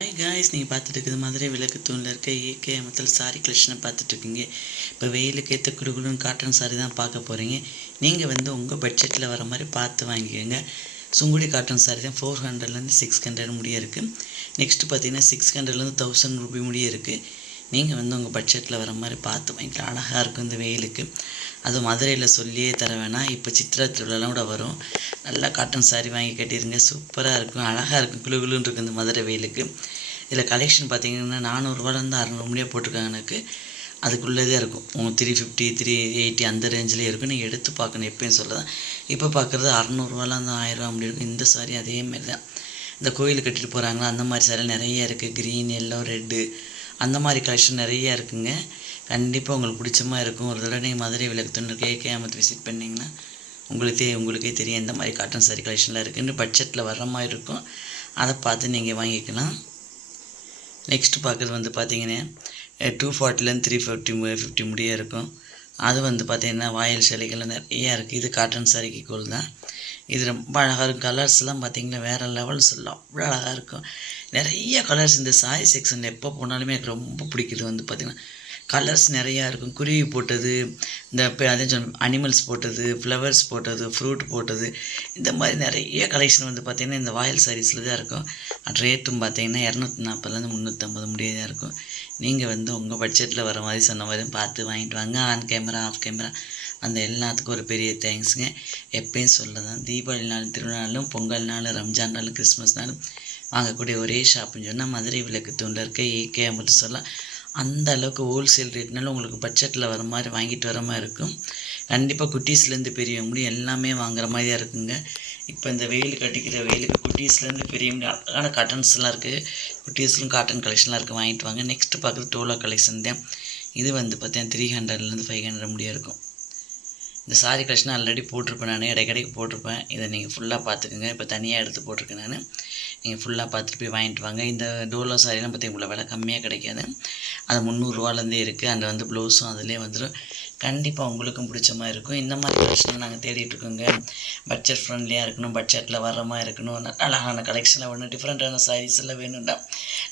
Hi guys நீங்கள் பார்த்துட்டு இருக்குது மதுரை விளக்கு தூணில் இருக்க ஏகே முதல் சாரி கலெக்ஷனை பார்த்துட்ருக்கீங்க இப்போ வெயிலுக்கு ஏற்ற குடுகுடுன்னு காட்டன் சாரி தான் பார்க்க போகிறீங்க நீங்கள் வந்து உங்கள் பட்ஜெட்டில் வர மாதிரி பார்த்து வாங்கிக்கோங்க. சுங்குடி காட்டன் சாரி தான் ஃபோர் ஹண்ட்ரட்லேருந்து சிக்ஸ் ஹண்ட்ரட் முடிய இருக்குது நெக்ஸ்ட்டு பார்த்தீங்கன்னா சிக்ஸ் ஹண்ட்ரட்லேருந்து தௌசண்ட் ருபி முடிய இருக்குது நீங்கள் வந்து உங்கள் பட்ஜெட்டில் வர மாதிரி பார்த்து வாங்கிக்கலாம் அழகாக இருக்கும் இந்த வெயிலுக்கு. அது மதுரையில் சொல்லியே தர வேணாம் இப்போ சித்திரா திருவிழாலாம் கூட வரும். நல்லா காட்டன் சாரி வாங்கி கட்டிடுங்க சூப்பராக இருக்கும். அழகாக இருக்கும். குளு குளுன்னு இருக்கும் இந்த மதுரை வெயிலுக்கு. இதில் கலெக்ஷன் பார்த்தீங்கன்னா நானூறுரூவாலேருந்து அறநூறு முடியாக போட்டிருக்காங்க எனக்கு. அதுக்குள்ளதே இருக்கும். உங்களுக்கு த்ரீ ஃபிஃப்டி த்ரீ எயிட்டி அந்த ரேஞ்சிலே இருக்கும். நீங்கள் எடுத்து பார்க்கணும் எப்பயும் சொல்லதான். இப்போ பார்க்குறது அறநூறுவாலேருந்து ஆயிரரூவா அப்படி இருக்கும் இந்த சாரி அதே மாதிரி தான் இந்த கோயில் கட்டிட்டு போகிறாங்களா அந்த மாதிரி சாரி நிறைய இருக்குது க்ரீன் எல்லோ ரெட்டு அந்த மாதிரி கலெக்ஷன் நிறைய இருக்குங்க. கண்டிப்பாக உங்களுக்கு பிடிச்சமாக இருக்கும். ஒரு தடவை நீங்கள் மதுரை விளக்கு துண்டு கேகே விசிட் பண்ணிங்கன்னா உங்களுக்கே உங்களுக்கே தெரியும் எந்த மாதிரி காட்டன் சாரி கலெக்ஷன்லாம் இருக்குன்னு. பட்ஜெட்டில் வர்ற மாதிரி இருக்கும். அதை பார்த்து நீங்கள் வாங்கிக்கலாம். நெக்ஸ்ட்டு பார்க்குறது வந்து பார்த்தீங்கன்னா டூ ஃபார்ட்டிலேருந்து த்ரீ ஃபிஃப்டி ஃபிஃப்டி முடிய இருக்கும். அது வந்து பார்த்திங்கன்னா வாயில் சிலைகள்லாம் நிறையா இருக்குது இது காட்டன் சாரிக்கு கோல் தான். இது ரொம்ப அழகாக இருக்கும். கலர்ஸ்லாம் பார்த்திங்கன்னா வேறு லெவல்ஸ் சொல்லலாம். அவ்வளோ அழகாக இருக்கும். நிறைய கலர்ஸ் இந்த சாரி செக்ஷன் எப்போ போனாலுமே எனக்கு ரொம்ப பிடிக்குது வந்து பார்த்திங்கன்னா கலர்ஸ் நிறையா இருக்கும். குருவி போட்டது இந்த இப்போ அதே சொன்ன அனிமல்ஸ் போட்டது ஃப்ளவர்ஸ் போட்டது ஃப்ரூட் போட்டது இந்த மாதிரி நிறைய கலெக்ஷன் வந்து பார்த்திங்கன்னா இந்த வாயில் சாரீஸில் தான் இருக்கும். ரேட்டும் பார்த்திங்கன்னா இரநூத்தி நாற்பதுலேருந்து முந்நூற்றம்பது முடியதாக இருக்கும். நீங்கள் வந்து உங்கள் பட்ஜெட்டில் வர மாதிரி சொன்ன மாதிரி பார்த்து வாங்கிட்டு வாங்க. ஆன் கேமரா ஆஃப் கேமரா அந்த எல்லாத்துக்கும் ஒரு பெரிய தேங்க்ஸுங்க எப்பயும் சொல்ல தான் தீபாவளி நாள் திருநாளும் பொங்கல் நாள் ரம்ஜான் நாள் கிறிஸ்மஸ் நாளும் வாங்கக்கூடிய ஒரே ஷாப்புன்னு சொன்னால் மதுரை விளக்கு தூண்டில் இருக்க ஏகே அம்பட்டு சொல்லலாம் அந்த அளவுக்கு ஹோல்சேல் ரேட்னால உங்களுக்கு பட்ஜெட்டில் வர மாதிரி வாங்கிட்டு வர மாதிரி இருக்கும். கண்டிப்பாக குட்டீஸ்லேருந்து பெரியவங்க முடியும். எல்லாமே வாங்குற தான் இருக்குங்க. இப்போ இந்த வெயில் கட்டிக்கிற வெயிலுக்கு குட்டீஸ்லேருந்து பெரியவங்க அழகான காட்டன்ஸ்லாம் இருக்குது குட்டீஸ்லும் காட்டன் கலெக்ஷன்லாம் இருக்குது வாங்கிட்டு வாங்க. நெக்ஸ்ட்டு பார்க்குறது டோலா கலெக்ஷன் தான். இது வந்து பார்த்தீங்கன்னா த்ரீ ஹண்ட்ரட்லேருந்து ஃபைவ் ஹண்ட்ரட் முடியா இருக்கும். இந்த சாரி கலெக்ஷன் ஆல்ரெடி போட்டிருப்பேன் நான். இடைக்கடைக்கு போட்டிருப்பேன். இதை நீங்கள் ஃபுல்லாக பார்த்துக்குங்க. இப்போ தனியாக எடுத்து போட்டிருக்கேன் நான். நீங்கள் ஃபுல்லாக பார்த்துட்டு போய் வாங்கிட்டு வாங்க. இந்த டோலோ சாரிலாம் பார்த்தி விலை கம்மியாக கிடைக்காது. அது முந்நூறுரூவாலேருந்தே இருக்குது அந்த வந்து ப்ளவுஸும் அதிலே வந்துடும் கண்டிப்பாக உங்களுக்கும் பிடிச்ச மாதிரி இருக்கும். இந்த மாதிரி கலெக்ஷன் நாங்கள் தேடிட்டுருக்கோங்க பட்ஜெட் ஃப்ரெண்ட்லியாக இருக்கணும். பட்ஜெட்டில் வர மாதிரி இருக்கணும். நல்ல அழகான கலெக்ஷனில் வேணும் டிஃப்ரெண்ட்டான சாரீஸ் எல்லாம் வேணும்னா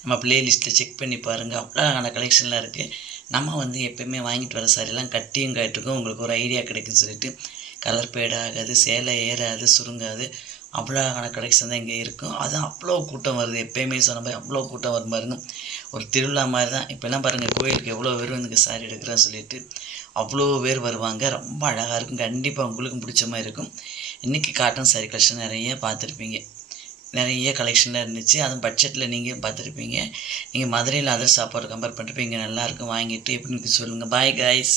நம்ம ப்ளேலிஸ்ட்டில் செக் பண்ணி பாருங்கள் அவ்வளோ அழகான கலெக்ஷன்லாம் இருக்குது நம்ம வந்து எப்போயுமே வாங்கிட்டு வர சாரிலாம் கட்டியும் காட்டுக்கும் உங்களுக்கு ஒரு ஐடியா கிடைக்குன்னு சொல்லிட்டு கலர் பேட் ஆகாது சேலை ஏறாது சுருங்காது. அவ்வளோ அழகான கலெக்ஷன் தான் இங்கே இருக்கும். அதுவும் அவ்வளோ கூட்டம் வருது. எப்போயுமே சொன்ன மாதிரி அவ்வளோ கூட்டம் வரும் பாருங்க. ஒரு திருவிழா மாதிரி தான். இப்போல்லாம் பாருங்கள் கோயிலுக்கு எவ்வளோ பேர் வந்து சாரி எடுக்கிறேன்னு சொல்லிட்டு அவ்வளோ பேர் வருவாங்க. ரொம்ப அழகாக இருக்கும். கண்டிப்பாக உங்களுக்கும் பிடிச்ச மாதிரி இருக்கும். இன்றைக்கி காட்டன் சாரி கலெக்ஷன் நிறைய பார்த்துருப்பீங்க. நிறைய கலெக்ஷனில் இருந்துச்சு. அதுவும் பட்ஜெட்டில் நீங்கள் பார்த்துருப்பீங்க. நீங்கள் மதுரையில் அதர் சாப்பாடு கம்பேர் பண்ணுறப்ப இங்கே நல்லாயிருக்கும் வாங்கிட்டு எப்படின்னு சொல்லுங்கள் பாய் காய்ஸ்